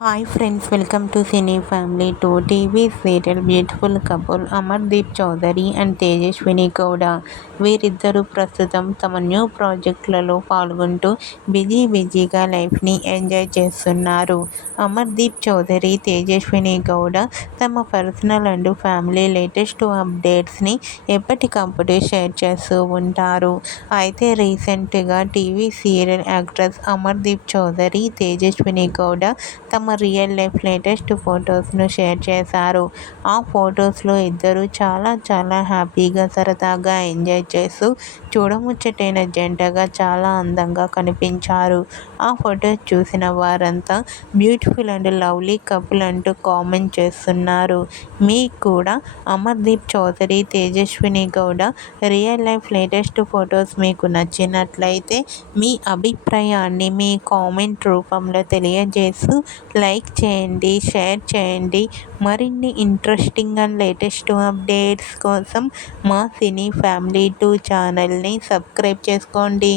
Hi friends, welcome to cine family two. TV serial beautiful couple Amardeep Chowdary and Tejaswini Gowda వీరిద్దరూ ప్రస్తుతం తమ new ప్రాజెక్టులలో పాల్గొంటూ బిజీగా లైఫ్ని ఎంజాయ్ చేస్తున్నారు. అమర్దీప్ చౌదరి, తేజస్విని గౌడ తమ పర్సనల్ అండ్ ఫ్యామిలీ లేటెస్ట్ అప్డేట్స్ని ఎప్పటికప్పుడు షేర్ చేస్తూ ఉంటారు. అయితే రీసెంట్గా TV serial actress Amardeep Chowdary, Tejaswini Gowda తమ రియల్ లైఫ్ లేటెస్ట్ ఫొటోస్ను షేర్ చేశారు. ఆ ఫొటోస్లో ఇద్దరు చాలా హ్యాపీగా, సరదాగా ఎంజాయ్ చేస్తూ చూడముచ్చటైన జంటగా చాలా అందంగా కనిపించారు. ఆ ఫొటోస్ చూసిన వారంతా బ్యూటిఫుల్ అండ్ లవ్లీ కపుల్ అంటూ కామెంట్ చేస్తున్నారు. మీకు కూడా Amardeep Chowdary, Tejaswini Gowda real life latest photos మీకు నచ్చినట్లయితే మీ అభిప్రాయాన్ని మీ కామెంట్ రూపంలో తెలియజేస్తూ లైక్ చేయండి, షేర్ చేయండి. మరిన్ని ఇంట్రెస్టింగ్ అండ్ లేటెస్ట్ అప్డేట్స్ కోసం మా సినీ ఫ్యామిలీ 2 ఛానల్ని సబ్స్క్రైబ్ చేసుకోండి.